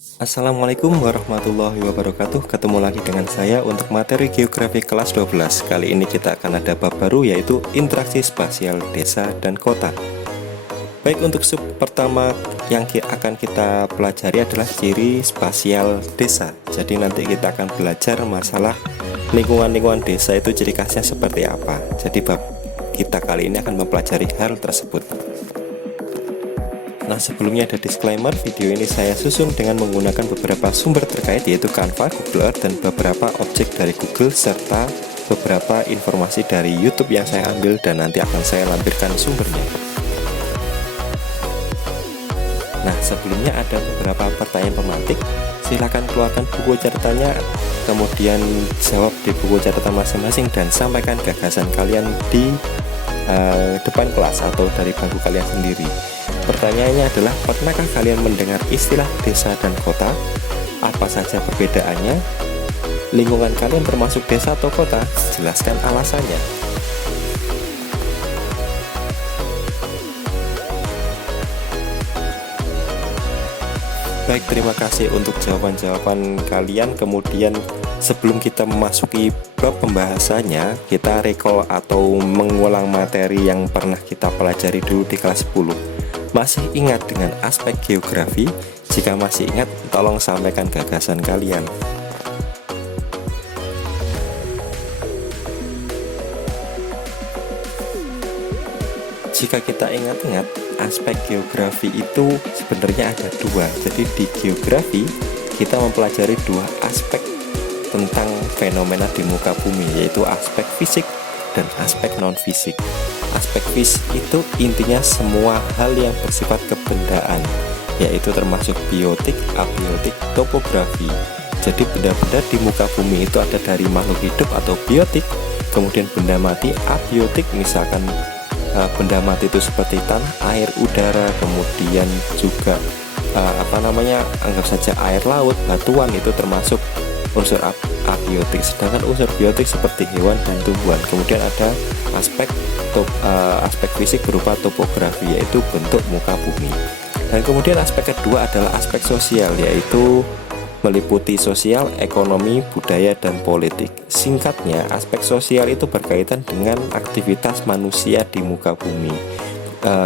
Assalamualaikum warahmatullahi wabarakatuh. Ketemu lagi dengan saya untuk materi geografi kelas 12. Kali ini kita akan ada bab baru, yaitu interaksi spasial desa dan kota. Baik, untuk sub pertama yang akan kita pelajari adalah ciri spasial desa. Jadi nanti kita akan belajar masalah lingkungan-lingkungan desa itu ciri khasnya seperti apa. Jadi bab kita kali ini akan mempelajari hal tersebut. Nah, sebelumnya ada disclaimer, video ini saya susun dengan menggunakan beberapa sumber terkait, yaitu Canva, Google Earth, dan beberapa objek dari Google, serta beberapa informasi dari YouTube yang saya ambil dan nanti akan saya lampirkan sumbernya. Nah, sebelumnya ada beberapa pertanyaan pemantik. Silahkan keluarkan buku catatannya, kemudian jawab di buku catatan masing-masing dan sampaikan gagasan kalian di depan kelas atau dari bangku kalian sendiri. Pertanyaannya adalah, pernahkah kalian mendengar istilah desa dan kota? Apa saja perbedaannya? Lingkungan kalian termasuk desa atau kota? Jelaskan alasannya. Baik, terima kasih untuk jawaban-jawaban kalian. Kemudian sebelum kita memasuki bab pembahasannya, kita recall atau mengulang materi yang pernah kita pelajari dulu di kelas 10. Masih ingat dengan aspek geografi? Jika masih ingat, tolong sampaikan gagasan kalian. Jika kita ingat-ingat, aspek geografi itu sebenarnya ada dua. Jadi di geografi kita mempelajari dua aspek tentang fenomena di muka bumi, yaitu aspek fisik dan aspek non-fisik. Aspek fisik itu intinya semua hal yang bersifat kebendaan, yaitu termasuk biotik, abiotik, topografi. Jadi benda-benda di muka bumi itu ada dari makhluk hidup atau biotik, kemudian benda mati, abiotik, misalkan benda mati itu seperti tanah, air, udara, kemudian juga anggap saja air laut, batuan, itu termasuk unsur abiotik. Sedangkan unsur biotik seperti hewan dan tumbuhan. Kemudian ada aspek fisik berupa topografi, yaitu bentuk muka bumi. Dan kemudian aspek kedua adalah aspek sosial, yaitu meliputi sosial, ekonomi, budaya, dan politik. Singkatnya, aspek sosial itu berkaitan dengan aktivitas manusia di muka bumi,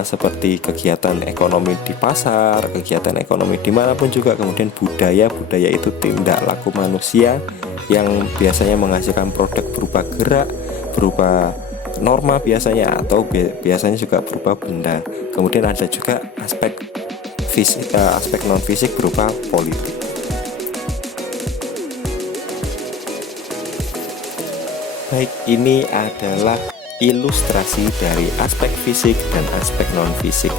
seperti kegiatan ekonomi di pasar, kegiatan ekonomi dimanapun juga. Kemudian budaya itu tindak laku manusia yang biasanya menghasilkan produk berupa gerak, berupa norma biasanya, atau biasanya juga berupa benda. Kemudian ada juga aspek non fisik berupa politik. Baik, ini adalah ilustrasi dari aspek fisik dan aspek non-fisik.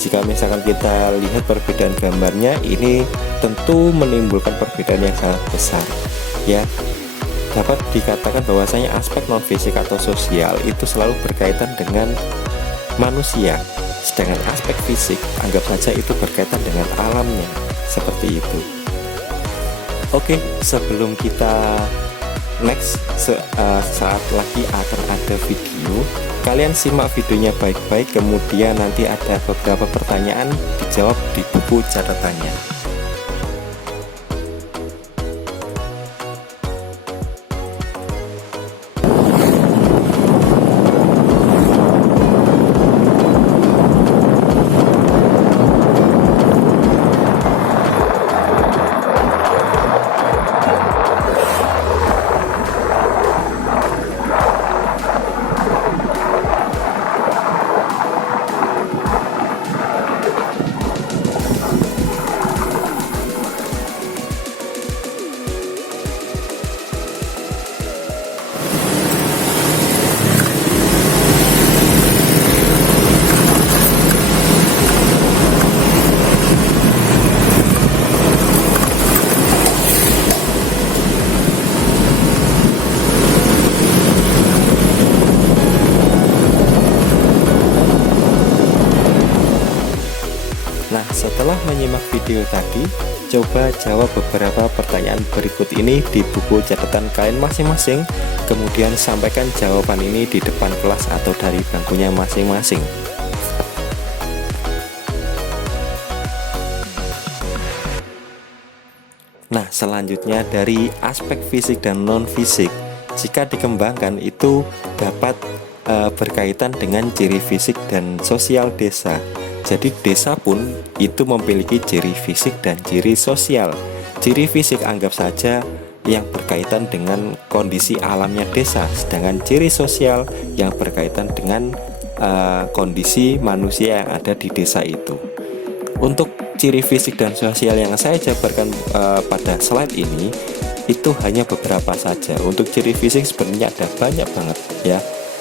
Jika misalkan kita lihat perbedaan gambarnya, ini tentu menimbulkan perbedaan yang sangat besar. Ya, dapat dikatakan bahwasanya aspek non-fisik atau sosial itu selalu berkaitan dengan manusia. Sedangkan aspek fisik, anggap saja itu berkaitan dengan alamnya, seperti itu. Oke, sebelum kita next, saat lagi akan ada video, kalian simak videonya baik-baik, kemudian nanti ada beberapa pertanyaan dijawab di buku catatannya. Nah, setelah menyimak video tadi, coba jawab beberapa pertanyaan berikut ini di buku catatan kalian masing-masing. Kemudian sampaikan jawaban ini di depan kelas atau dari bangkunya masing-masing. Nah, selanjutnya dari aspek fisik dan non-fisik, jika dikembangkan itu dapat berkaitan dengan ciri fisik dan sosial desa. Jadi desa pun itu memiliki ciri fisik dan ciri sosial. Ciri fisik anggap saja yang berkaitan dengan kondisi alamnya desa, sedangkan ciri sosial yang berkaitan dengan kondisi manusia yang ada di desa itu. Untuk ciri fisik dan sosial yang saya jabarkan pada slide ini itu hanya beberapa saja. Untuk ciri fisik sebenarnya ada banyak banget ya.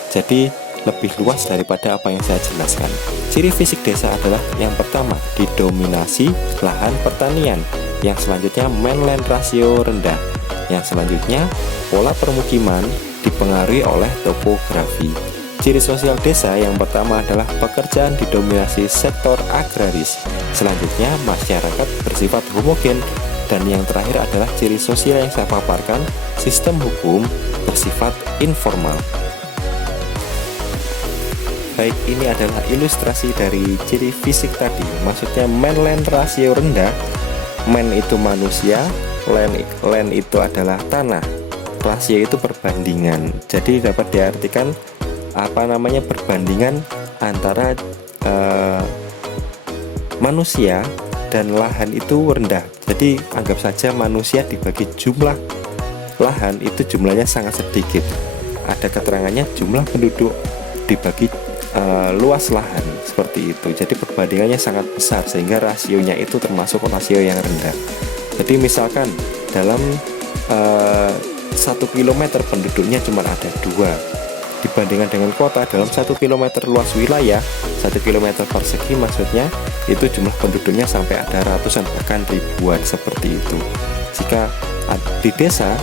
Jadi lebih luas daripada apa yang saya jelaskan. Ciri fisik desa adalah yang pertama, didominasi lahan pertanian. Yang selanjutnya mainland rasio rendah. Yang selanjutnya pola permukiman dipengaruhi oleh topografi. Ciri sosial desa yang pertama adalah pekerjaan didominasi sektor agraris. Selanjutnya masyarakat bersifat homogen. Dan yang terakhir adalah ciri sosial yang saya paparkan, sistem hukum bersifat informal. Baik, ini adalah ilustrasi dari ciri fisik tadi. Maksudnya mainland rasio rendah. Man itu manusia, land itu adalah tanah. Rasio itu perbandingan. Jadi dapat diartikan perbandingan antara manusia dan lahan itu rendah. Jadi anggap saja manusia dibagi jumlah lahan itu jumlahnya sangat sedikit. Ada keterangannya jumlah penduduk dibagi luas lahan seperti itu. Jadi perbandingannya sangat besar sehingga rasionya itu termasuk rasio yang rendah. Jadi misalkan dalam 1 kilometer penduduknya cuma ada 2 dibandingkan dengan kota. Dalam 1 kilometer luas wilayah, 1 kilometer persegi maksudnya, itu jumlah penduduknya sampai ada ratusan bahkan ribuan seperti itu. Jika di desa,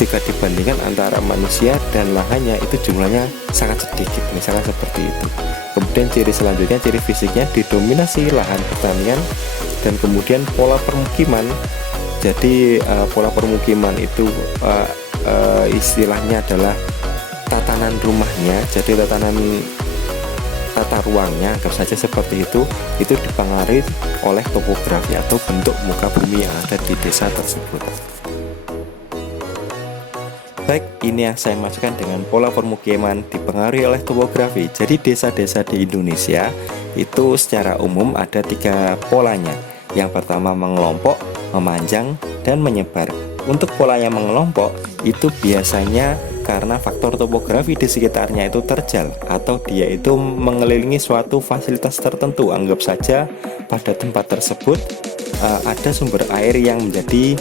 jika dibandingkan antara manusia dan lahannya itu jumlahnya sangat sedikit, misalnya seperti itu. Kemudian ciri selanjutnya, ciri fisiknya didominasi lahan pertanian dan kemudian pola permukiman. Jadi pola permukiman itu istilahnya adalah tatanan rumahnya. Jadi tata ruangnya anggap saja seperti itu dipengaruhi oleh topografi atau bentuk muka bumi yang ada di desa tersebut. Baik, ini yang saya maksudkan dengan pola permukiman dipengaruhi oleh topografi. Jadi desa-desa di Indonesia itu secara umum ada 3 polanya. Yang pertama mengelompok, memanjang, dan menyebar. Untuk pola yang mengelompok itu biasanya karena faktor topografi di sekitarnya itu terjal atau dia itu mengelilingi suatu fasilitas tertentu. Anggap saja pada tempat tersebut ada sumber air yang menjadi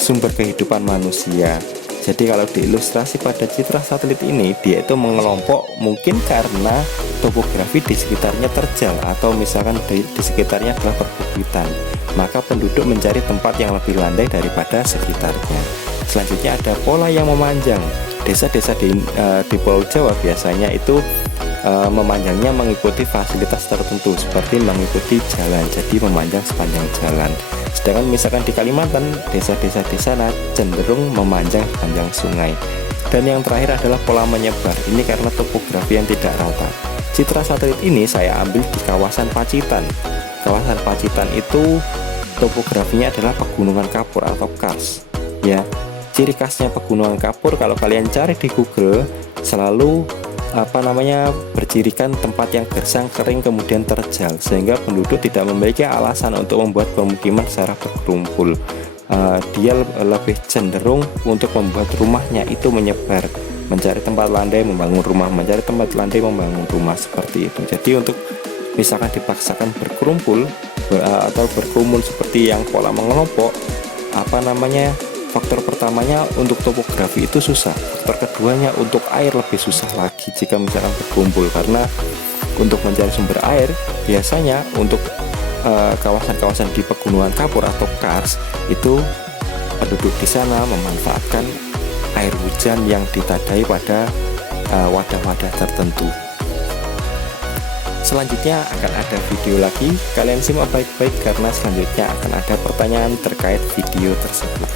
sumber kehidupan manusia. Jadi kalau diilustrasi pada citra satelit ini, dia itu mengelompok mungkin karena topografi di sekitarnya terjal atau misalkan di sekitarnya adalah perbukitan. Maka penduduk mencari tempat yang lebih landai daripada sekitarnya. Selanjutnya ada pola yang memanjang. Desa-desa di Pulau Jawa biasanya itu memanjangnya mengikuti fasilitas tertentu seperti mengikuti jalan, jadi memanjang sepanjang jalan. Sedangkan misalkan di Kalimantan, desa-desa di sana cenderung memanjang sepanjang sungai. Dan yang terakhir adalah pola menyebar. Ini karena topografi yang tidak rata. Citra satelit ini saya ambil di kawasan Pacitan. Kawasan Pacitan itu topografinya adalah pegunungan kapur atau kars. Ya, ciri khasnya pegunungan kapur kalau kalian cari di Google selalu bercirikan tempat yang gersang, kering, kemudian terjal, sehingga penduduk tidak memiliki alasan untuk membuat pemukiman secara berkumpul. Dia lebih cenderung untuk membuat rumahnya itu menyebar, mencari tempat landai membangun rumah, mencari tempat landai membangun rumah seperti itu. Jadi untuk misalkan dipaksakan berkumpul atau berkerumun seperti yang pola mengelompok, faktor pertamanya untuk topografi itu susah. Faktor keduanya untuk air lebih susah lagi jika misalkan berkumpul, karena untuk mencari sumber air biasanya untuk kawasan-kawasan di pegunungan kapur atau kars itu penduduk di sana memanfaatkan air hujan yang ditadai pada wadah-wadah tertentu. Selanjutnya akan ada video lagi, kalian simak baik-baik karena selanjutnya akan ada pertanyaan terkait video tersebut.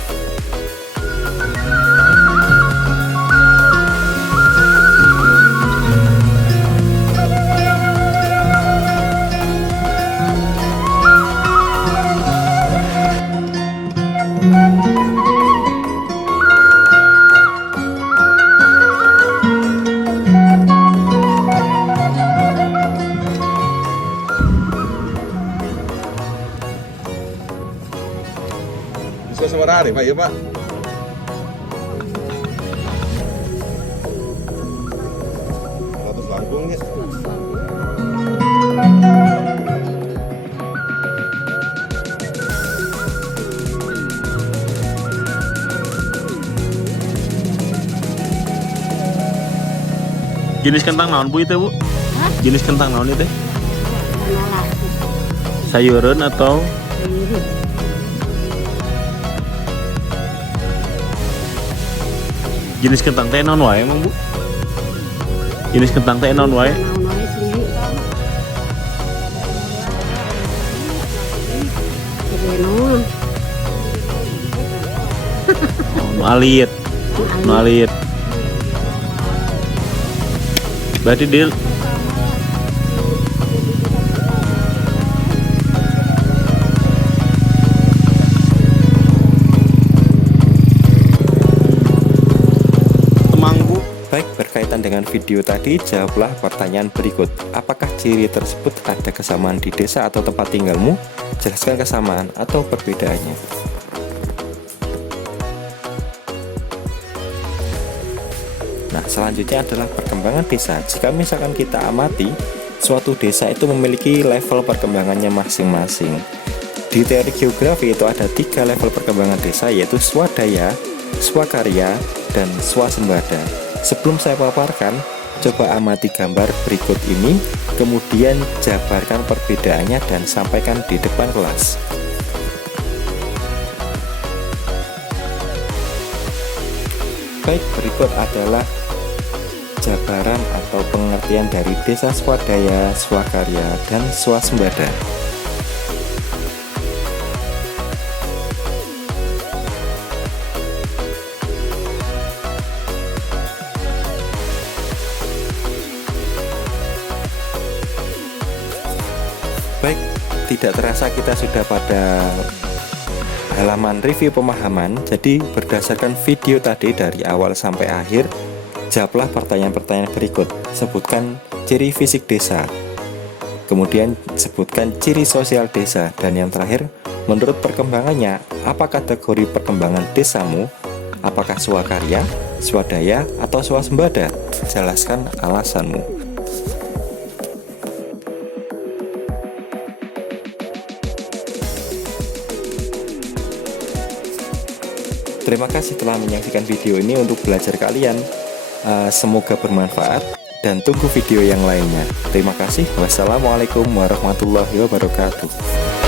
ke suara hari Pak ya Pak. Terus langkungnya. Jenis kentang naon Bu itu Bu? Hah? Jenis kentang naon itu? Malah Sayuran atau sayuran. jenis kentang teh naon wae emang Bu? Jenis kentang teh naon wae? Naon wae sini kan. Gede naon. Nu alit. Nu alit. Berarti dia temanggu. Baik, berkaitan dengan video tadi, jawablah pertanyaan berikut. Apakah ciri tersebut ada kesamaan di desa atau tempat tinggalmu? Jelaskan kesamaan atau perbedaannya. Nah, selanjutnya adalah perkembangan desa. Jika misalkan kita amati, suatu desa itu memiliki level perkembangannya masing-masing. Di teori geografi itu ada 3 level perkembangan desa, yaitu swadaya, swakarya, dan swasembada. Sebelum saya paparkan, coba amati gambar berikut ini, kemudian jabarkan perbedaannya dan sampaikan di depan kelas. Baik, berikut adalah jabaran atau pengertian dari desa swadaya, swakarya, dan swasembada. Baik, tidak terasa kita sudah pada halaman review pemahaman. Jadi berdasarkan video tadi dari awal sampai akhir, jawablah pertanyaan-pertanyaan berikut. Sebutkan ciri fisik desa, kemudian sebutkan ciri sosial desa, dan yang terakhir, menurut perkembangannya, apa kategori perkembangan desamu? Apakah swakarya, swadaya, atau swasembada? Jelaskan alasanmu. Terima kasih telah menyaksikan video ini untuk belajar kalian. Semoga bermanfaat dan tunggu video yang lainnya. Terima kasih. Wassalamualaikum warahmatullahi wabarakatuh.